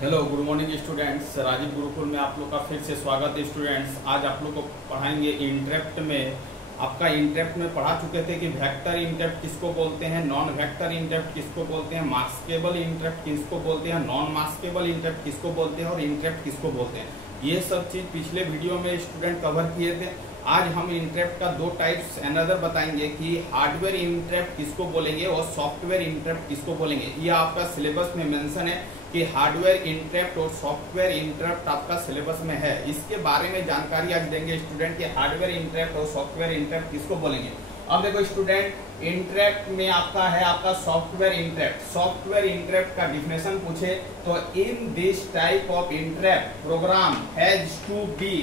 Hello good morning students. Rajiv Gurukul में आप लोग का फिर से स्वागत है स्टूडेंट्स। आज आप लोग को पढ़ाएंगे इंटरप्ट में। आपका इंटरप्ट में पढ़ा चुके थे कि वेक्टर इंटरप्ट किसको बोलते हैं, नॉन वेक्टर इंटरप्ट किसको बोलते हैं, मास्केबल इंटरप्ट किसको बोलते हैं, नॉन मास्केबल इंटरप्ट किसको बोलते हैं और इंटरप्ट किसको बोलते हैं। ये सब चीज़ पिछले वीडियो में स्टूडेंट कवर किए थे। आज हम इंटरप्ट का दो टाइप्स अनदर बताएंगे कि हार्डवेयर इंटरप्ट किसको बोलेंगे और सॉफ्टवेयर इंटरप्ट किसको बोलेंगे। ये आपका सिलेबस में मेंशन है कि हार्डवेयर इंटरप्ट और सॉफ्टवेयर इंटरप्ट आपका सिलेबस में है। इसके बारे में जानकारी आज देंगे स्टूडेंट कि हार्डवेयर इंटरप्ट और सॉफ्टवेयर इंटरप्ट किसको बोलेंगे। अब देखो स्टूडेंट, इंटरप्ट में आपका है आपका सॉफ्टवेयर इंटरप्ट। सॉफ्टवेयर इंटरप्ट का डिफिनेशन पूछे तो in this type of interrupt program has to be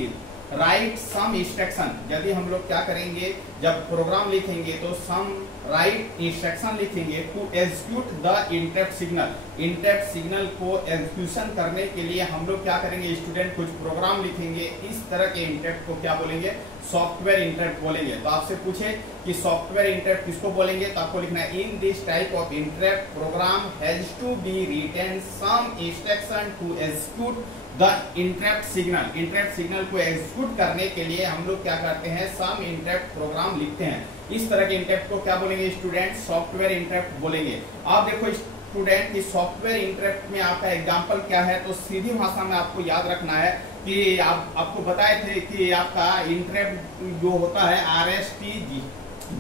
write some instruction. यदि हम लोग क्या करेंगे, जब प्रोग्राम लिखेंगे तो सम राइट इंस्ट्रक्शन लिखेंगे to execute the interrupt signal. Interrupt signal को एग्जीक्यूशन करने के लिए हम लोग क्या करेंगे स्टूडेंट, कुछ प्रोग्राम लिखेंगे। इस तरह के इंटरप्ट को क्या बोलेंगे, सॉफ्टवेयर इंटरप्ट बोलेंगे। तो आपसे पूछे कि सॉफ्टवेयर इंटरप्ट किसको बोलेंगे, तो आपको लिखना है in this type of interrupt program has to be written some instruction to execute the interrupt signal. Interrupt signal को एग्जीक्यूट करने के लिए हम लोग क्या करते हैं, सम इंटरप्ट प्रोग्राम लिखते हैं। इस तरह के इंटरप्ट को क्या बोलेंगे स्टूडेंट, सॉफ्टवेयर इंटरप्ट बोलेंगे। आप देखो स्टूडेंट कि सॉफ्टवेयर इंटरप्ट में आपका एग्जांपल क्या है, तो सीधी भाषा में आपको याद रखना है कि आपको बताए थे कि आपका इंटरप्ट जो होता है RST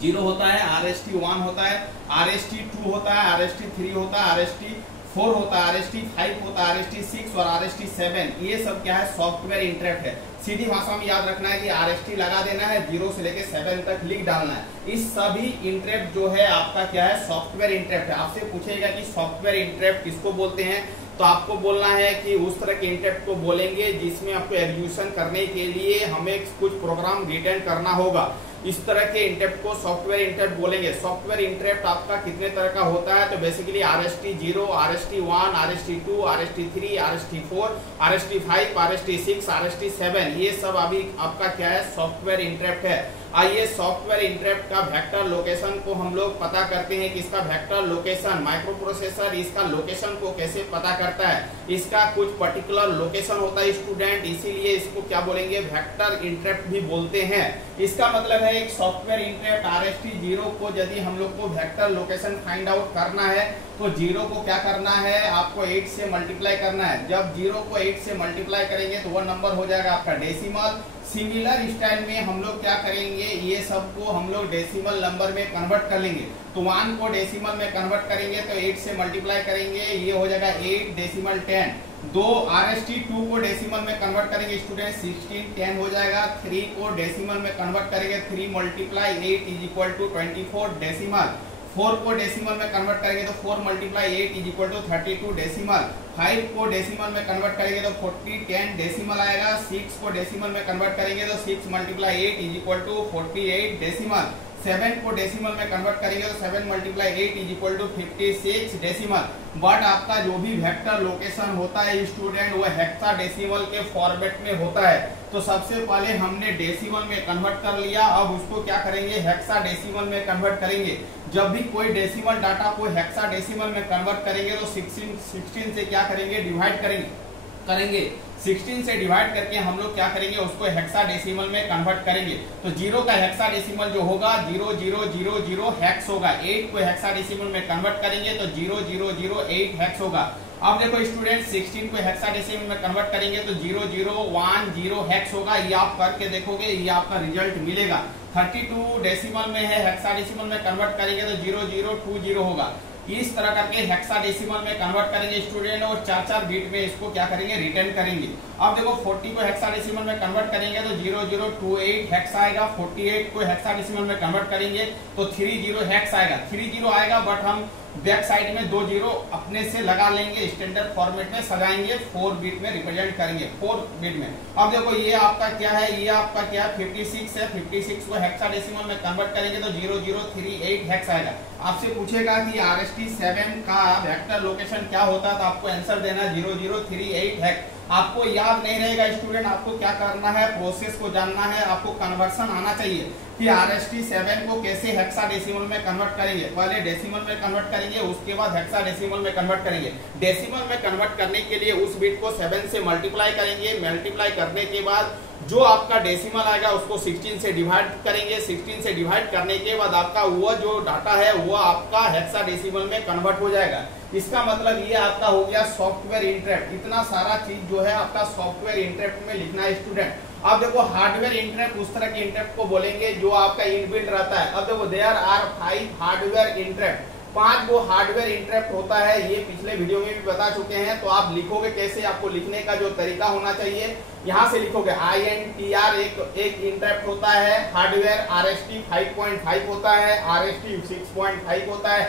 0 होता है, RST 1 होता है, RST 2 होता है, RST 3 होता है, RST 4 होता है, RST 5 होता है, RST 6 और RST 7। ये सब क्या है, सॉफ्टवेयर इंटरप्ट है। सीधी भाषा में याद रखना है कि RST लगा देना है, 0 से लेकर 7 तक लिख डालना है। इस सभी इंटरप्ट जो है आपका क्या है, सॉफ्टवेयर इंटरप्ट है। आपसे पूछेगा कि सॉफ्टवेयर इंटरप्ट किसको बोलते हैं, तो आपको बोलना है कि उस तरह के इंटरप्ट को बोलेंगे जिसमें आपको एग्जीक्यूशन करने के लिए हमें कुछ प्रोग्राम रिटर्न करना होगा। इस तरह के इंटरप्ट को सॉफ्टवेयर इंटरप्ट बोलेंगे। सॉफ्टवेयर इंटरप्ट आपका कितने तरह का होता है, तो basically RST 0, RST 1, RST 2, RST 3, RST 4, RST 5, RST 6, RST 7, ये सब अभी आपका क्या है, सॉफ्टवेयर इंटरप्ट है। आइए सॉफ्टवेयर इंटरप्ट का वेक्टर लोकेशन को हम लोग पता करते हैं कि इसका वेक्टर लोकेशन, माइक्रो प्रोसेसर इसका लोकेशन को कैसे पता करता है। इसका कुछ पर्टिकुलर लोकेशन होता है स्टूडेंट, इसीलिए इसको क्या बोलेंगे, वेक्टर इंटरप्ट भी बोलते हैं। इसका मतलब है एक सॉफ्टवेयर इंटरप्ट RST 0 को यदि हम लोग को वेक्टर लोकेशन फाइंड आउट करना है तो 0 को क्या करना है, आपको 8 से मल्टीप्लाई करना है। जब 0 को 8 से मल्टीप्लाई करेंगे तो वो नंबर हो जाएगा आपका डेसिमल। सिमिलर स्टाइल में हम लोग क्या करेंगे, ये सब को हम लोग डेसिमल नंबर में कन्वर्ट कर लेंगे। तो 1 को डेसिमल में कन्वर्ट करेंगे तो 8 से मल्टीप्लाई करेंगे, ये हो जाएगा 8 डेसिमल 10। दो RST 2 को डेसिमल में कन्वर्ट करेंगे स्टूडेंट, 16 10 हो जाएगा। 3 को डेसिमल में कन्वर्ट करेंगे, 3 multiply 8 is equal to 24 decimal. 4 को डेसिमल में कन्वर्ट करेंगे तो 4 multiply 8 is equal to 32 decimal. 5 को डेसिमल में कन्वर्ट करेंगे तो 40 10 डेसिमल आएगा। 6 को डेसिमल में कन्वर्ट करेंगे तो 6 multiply 8 is equal to 48 decimal. 7 को डेसिमल में कन्वर्ट करेंगे तो 7 multiply 8 is equal to 56 decimal. But आपका जो भी वेक्टर लोकेशन होता है स्टूडेंट वो हेक्साडेसिमल के फॉर्मेट में होता है। तो सबसे पहले हमने डेसिमल में कन्वर्ट कर लिया, अब उसको क्या करेंगे, हेक्साडेसिमल में कन्वर्ट करेंगे। जब भी कोई डेसिमल डाटा को हेक्साडेसिमल में कन्वर्ट करेंगे तो 16 से क्या करेंगे, डिवाइड करेंगे 16 से डिवाइड करके हम लोग क्या करेंगे, उसको हेक्साडेसिमल में कन्वर्ट करेंगे। तो 0 का हेक्साडेसिमल जो होगा 0000 हेक्स होगा। 8 को हेक्साडेसिमल में कन्वर्ट करेंगे तो 0008 हेक्स होगा। अब देखो स्टूडेंट, 16 को हेक्साडेसिमल में कन्वर्ट करेंगे तो 0010 हेक्स होगा। ये आप करके देखोगे, ये आपका रिजल्ट मिलेगा। 32 डेसिमल में है, हेक्साडेसिमल में कन्वर्ट करेंगे तो 0020 होगा। इस तरह करके हेक्साडेसिमल में कन्वर्ट करेंगे स्टूडेंट और 4-4 बीट में इसको क्या करेंगे, रिटर्न करेंगे। अब देखो 40 को हेक्साडेसिमल में कन्वर्ट करेंगे तो 0028 हेक्स आएगा। 48 को हेक्साडेसिमल में कन्वर्ट करेंगे तो 30 हेक्स आएगा। 30 आएगा बट हम बैक साइड में 2 0 अपने से लगा लेंगे, स्टैंडर्ड फॉर्मेट में सजाएंगे, 4 बिट में रिप्रेजेंट करेंगे, 4 बिट में। अब देखो ये आपका क्या है, ये आपका क्या 56 है। 56 को हेक्साडेसिमल में कन्वर्ट करेंगे तो 0038 हेक्स आएगा। आपसे पूछेगा कि RST 7 का वेक्टर लोकेशन क्या होता है, तो आपको आंसर देना 0038 हेक्स। आपको याद नहीं रहेगा स्टूडेंट, आपको क्या करना है, प्रोसेस को जानना है, आपको कन्वर्सन आना चाहिए कि RST7 को कैसे हेक्साडेसिमल में कन्वर्ट करेंगे। पहले डेसिमल में कन्वर्ट करेंगे, उसके बाद हेक्साडेसिमल में कन्वर्ट करेंगे। डेसिमल में कन्वर्ट करने के लिए उस बिट को 7 से मल्टीप्लाई करेंगे, मल्टीप्लाई करने के बाद जो आपका डेसिमल आएगा उसको 16 से डिवाइड करेंगे। 16 से डिवाइड करने के बाद आपका वो जो डाटा है वो आपका हेक्साडेसिमल में कन्वर्ट हो जाएगा। इसका मतलब ये आपका हो गया सॉफ्टवेयर इंटरप्ट। इतना सारा चीज जो है आपका सॉफ्टवेयर इंटरप्ट में लिखना है स्टूडेंट। अब देखो हार्डवेयर इंटरप्ट उस तरह के इंटरप्ट को बोलेंगे जो आपका इनबिल्ट रहता है। अब देखो देयर आर 5 हार्डवेयर इंटरप्ट, 5 वो हार्डवेयर इंटरप्ट होता है। ये पिछले वीडियो में भी बता चुके हैं। तो आप लिखोगे कैसे, आपको लिखने का जो तरीका होना चाहिए यहाँ से लिखोगे INTR एक इंटरप्ट होता है हार्डवेयर, RST 5.5 होता है, RST 6.5 होता है,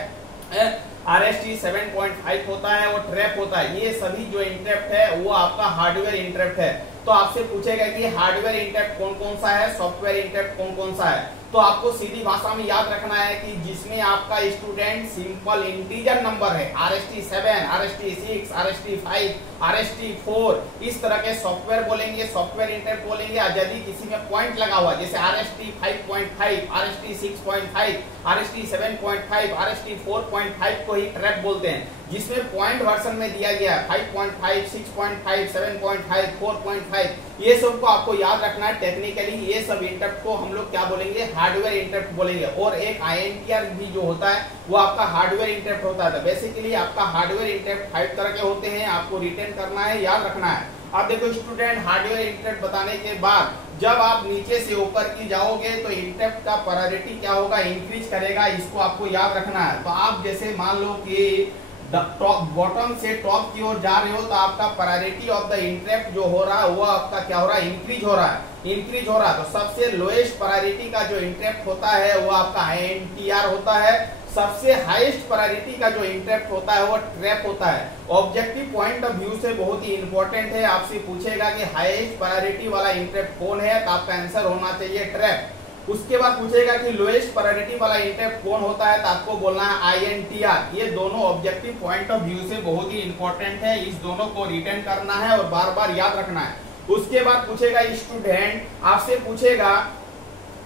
RST 7.5 होता है, वो ट्रैप होता है। ये सभी जो इंटरप्ट है वो आपका हार्डवेयर इंटरप्ट है। तो आपसे पूछेगा कि हार्डवेयर इंटरप्ट कौन कौन सा है, सॉफ्टवेयर इंटरप्ट कौन कौन सा है। तो आपको सीधी भाषा में याद रखना है कि जिसमें आपका स्टूडेंट सिंपल इंटीजर नंबर है, RST7, RST6, RST5, RST4, इस तरह के सॉफ्टवेयर बोलेंगे, सॉफ्टवेयर इंटरप्ट बोलेंगे। यदि किसी में पॉइंट लगा हुआ जैसे RST 5.5, RST 6.5, RST 7.5, RST 4.5 को ही ट्रैप बोलते हैं, जिसमें पॉइंट वर्जन में दिया गया है 5.5, 6.5, 7.5, 4.5। ये सब को आपको याद रखना है। टेक्निकली ये सब इंटरप्ट को हम लोग क्या बोलेंगे, हार्डवेयर इंटरप्ट बोलेंगे। और एक INTR भी जो होता है वो आपका हार्डवेयर इंटरप्ट होता है। बेसिकली आपका हार्डवेयर इंटरप्ट 5 तरह के होते हैं, आपको रिटेन करना है, याद रखना है। अब देखो स्टूडेंट, हार्डवेयर इंटरप्ट बताने के बाद जब आप नीचे से ऊपर की जाओगे तो इंटरप्ट का प्रायोरिटी क्या होगा, इंक्रीज करेगा। इसको आपको याद रखना है। तो आप जैसे मान लो कि बॉटम से टॉप की ओर जा रहे हो तो आपका प्रायोरिटी ऑफ द इंटरप्ट जो हो रहा है वो आपका क्या हो रहा है, इंक्रीज हो रहा है, इंक्रीज हो रहा है। तो सबसे लोएस्ट प्रायोरिटी का जो इंटरप्ट होता है वो आपका INTR होता है। सबसे हाईएस्ट प्रायोरिटी का जो इंटरप्ट होता है वो ट्रैप होता है। ऑब्जेक्टिव पॉइंट ऑफ व्यू से बहुत ही इंपॉर्टेंट है। आपसे पूछेगा कि हाईएस्ट प्रायोरिटी वाला इंटरप्ट कौन है, तो आपका आंसर होना चाहिए ट्रैप। उसके बाद पूछेगा कि लोएस्ट प्रायोरिटी वाला इंटरप्ट कौन होता है, तो आपको बोलना है INTR। ये दोनों ऑब्जेक्टिव पॉइंट ऑफ व्यू से बहुत ही इंपॉर्टेंट है। इस दोनों को रिटेन करना है और बार बार याद रखना है। उसके बाद पूछेगा स्टूडेंट, आपसे पूछेगा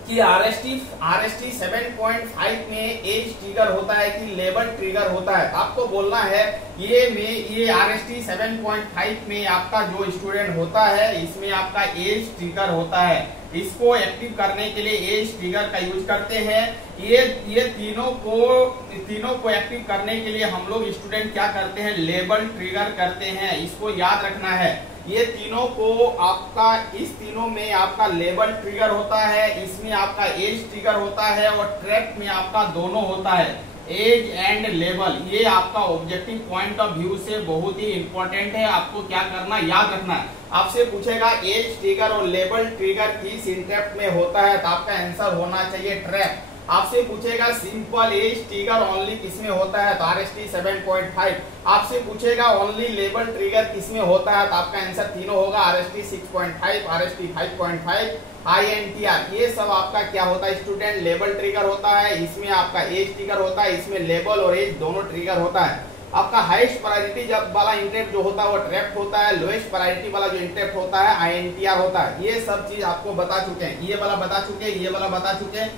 कि RST 7.5 में एज ट्रिगर होता है कि लेबल ट्रिगर होता है। आपको बोलना है ये RST 7.5 में आपका जो स्टूडेंट होता है इसमें आपका एज ट्रिगर होता है। इसको एक्टिव करने के लिए एज ट्रिगर का यूज करते हैं। ये तीनों को एक्टिव करने के लिए हम लोग स्टूडेंट क्या करते हैं, लेबल ट्रिगर करते हैं। इसको याद रखना है। ये तीनों को आपका, इस तीनों में आपका लेबल ट्रिगर होता है, इसमें आपका एज ट्रिगर होता है और ट्रैप में आपका दोनों होता है, एज एंड लेबल। ये आपका ऑब्जेक्टिव पॉइंट ऑफ व्यू से बहुत ही इंपॉर्टेंट है। आपको क्या करना, याद रखना है। आपसे पूछेगा एज ट्रिगर और लेबल ट्रिगर किस इंटरप्ट में होता है, तो आपका आंसर होना चाहिए ट्रैप। आपसे पूछेगा सिंपल एज ट्रिगर ओनली किसमें होता है, तो RST 7.5। आपसे पूछेगा ओनली लेबल ट्रिगर किसमें होता है, तो आपका आंसर तीनों होगा, RST 6.5, RST 5.5, INTR। ये सब आपका क्या होता है स्टूडेंट, लेबल ट्रिगर होता है। इसमें आपका एज ट्रिगर होता है, इसमें लेबल और एज दोनों ट्रिगर होता है। आपका हाईएस्ट प्रायोरिटी जब वाला इंटरप्ट जो होता है वो ट्रैप होता है। लोएस्ट प्रायोरिटी वाला जो इंटरप्ट होता है INTR होता है। ये सब चीज आपको बता चुके हैं, ये वाला बता चुके हैं, ये वाला बता चुके हैं।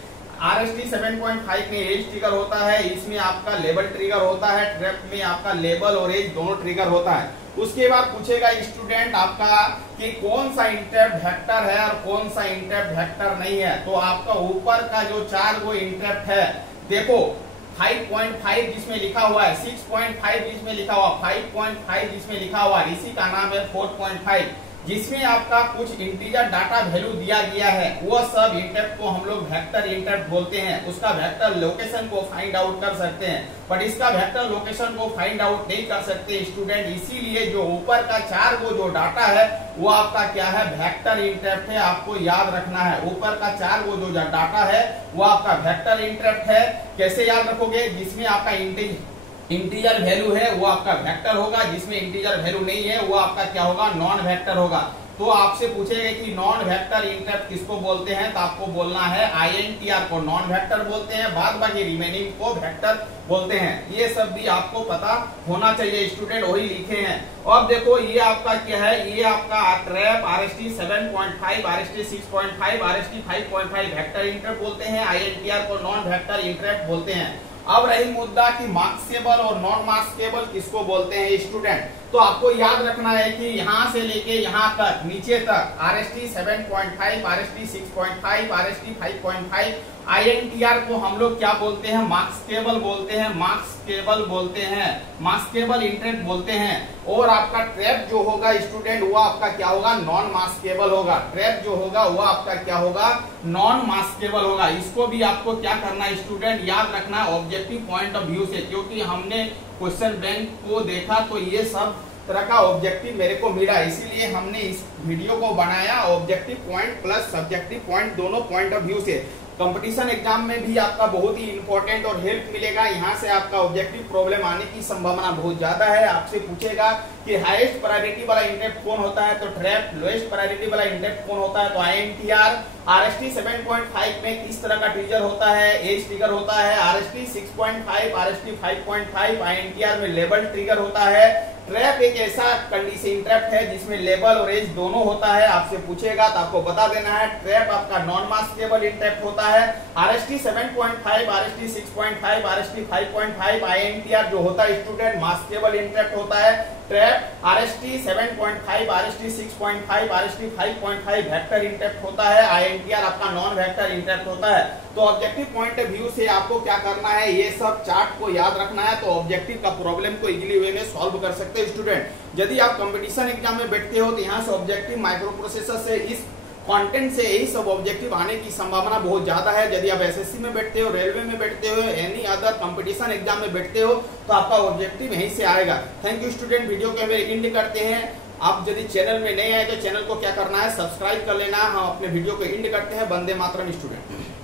RST 7.5 में एज ट्रिगर होता है, इसमें आपका लेबल ट्रिगर होता है, ट्रैप में आपका लेबल और एज दोनों ट्रिगर होता है। उसके बाद पूछेगा स्टूडेंट आपका कि कौन सा इंटरप्ट वेक्टर है और कौन सा इंटरप्ट वेक्टर नहीं है। तो आपका ऊपर का जो 4 गो इंटरप्ट है, देखो 5.5 जिसमें लिखा हुआ है, 6.5 जिसमें लिखा हुआ, 5.5 जिसमें लिखा हुआ, इसी का नाम है 4.5, जिसमें आपका कुछ इंटीजर डाटा वैल्यू दिया गया है। वो सब इंटरप्ट को हम लोग वेक्टर इंटरप्ट बोलते हैं। उसका वेक्टर लोकेशन को फाइंड आउट कर सकते हैं, बट इसका वेक्टर लोकेशन को फाइंड आउट नहीं कर सकते स्टूडेंट। इसीलिए जो ऊपर का 4 गो जो डाटा है वो आपका क्या है, वेक्टर इंटरप्ट है। आपको याद रखना है, ऊपर का 4 गो जो डाटा है वो आपका वेक्टर इंटरप्ट है। कैसे याद रखोगे, जिसमें आपका इंटीजर वैल्यू है वो आपका वेक्टर होगा, जिसमें इंटीजर वैल्यू नहीं है वो आपका क्या होगा, नॉन वेक्टर होगा। तो आपसे पूछेगा कि नॉन वेक्टर इंटरप्ट किसको बोलते हैं, तो आपको बोलना है INTR को नॉन वेक्टर बोलते हैं, बाद बाकी रिमेनिंग को वेक्टर बोलते हैं। ये सब भी आपको पता होना चाहिए स्टूडेंट, वही लिखे हैं। अब देखो ये आपका क्या है, ये आपका trap RST 7.5, RST 6.5, RST 5.5 vector interrupt बोलते हैं, INTR को नॉन वेक्टर इंटरप्ट बोलते हैं। अब रही मुद्दा कि मास्केबल और नॉन मास्केबल किसको बोलते हैं स्टूडेंट, तो आपको याद रखना है कि यहां से लेके यहां तक नीचे तक RST 7.5, RST 6.5, RST 5.5, INTR को हम लोग क्या बोलते हैं, मास्केबल बोलते हैं, मास्केबल बोलते हैं, मास्केबल इंटरप्ट बोलते हैं। और आपका ट्रैप जो होगा स्टूडेंट वो आपका क्या होगा, नॉन मास्केबल होगा। ट्रैप जो होगा वो आपका क्या होगा, नॉन मास्केबल होगा। इसको भी आपको क्या करना है स्टूडेंट, याद रखना ऑब्जेक्टिव पॉइंट ऑफ व्यू से, क्योंकि हमने क्वेश्चन बैंक को देखा तो ये सब तरह का ऑब्जेक्टिव मेरे को मिला, इसीलिए हमने इस वीडियो को बनाया objective point plus subjective point दोनों पॉइंट ऑफ व्यू से। कंपटीशन एग्जाम में भी आपका बहुत ही इंपॉर्टेंट और हेल्प मिलेगा, यहाँ से आपका ऑब्जेक्टिव प्रॉब्लम आने की संभावना बहुत ज्यादा है। आपसे पूछेगा कि हाईएस्ट प्रायोरिटी वाला इंटरप्ट कौन होता है, तो ट्रैप। लोएस्ट प्रायोरिटी वाला इंटरप्ट कौन होता है, तो INTR। RST 7.5 में किस तरह का ट्रिगर होता है, एज ट्रिगर होता है। RST 6.5, RST 5.5 INTR में लेबल ट्रिगर होता है। ट्रैप एक ऐसा कंडीशन इंटरप्ट है जिसमें लेबल और एज दोनों होता है। आपसे पूछेगा तो आपको बता देना है ट्रैप आपका नॉन मास्केबल इंटरप्ट होता है। RST 7.5, RST 6.5, RST 5.5 INTR जो होता है स्टूडेंट मास्केबल इंटरप्ट होता है। Trap RST 7.5, RST 6.5, RST 5.5 vector interrupt होता है। INTR आपका नॉन वेक्टर इंटरप्ट होता है। तो ऑब्जेक्टिव पॉइंट ऑफ व्यू से आपको क्या करना है, ये सब चार्ट को याद रखना है, तो ऑब्जेक्टिव का प्रॉब्लम को इजीली वे में सॉल्व कर सकते हैं स्टूडेंट। यदि आप कंपटीशन एग्जाम में बैठते हो तो यहाँ से ऑब्जेक्टिव माइक्रो प्रोसेसर से इस कंटेंट से यही सब ऑब्जेक्टिव आने की संभावना बहुत ज्यादा है। यदि आप SSC में बैठते हो, रेलवे में बैठते हो, एनी अदर कंपटीशन एग्जाम में बैठते हो तो आपका ऑब्जेक्टिव यहीं से आएगा। थैंक यू स्टूडेंट, वीडियो को एंड करते हैं। आप यदि चैनल में नए आए तो चैनल को क्या करना है, सब्सक्राइब कर लेना। हम अपने वीडियो को एंड करते हैं। वंदे मातरम स्टूडेंट।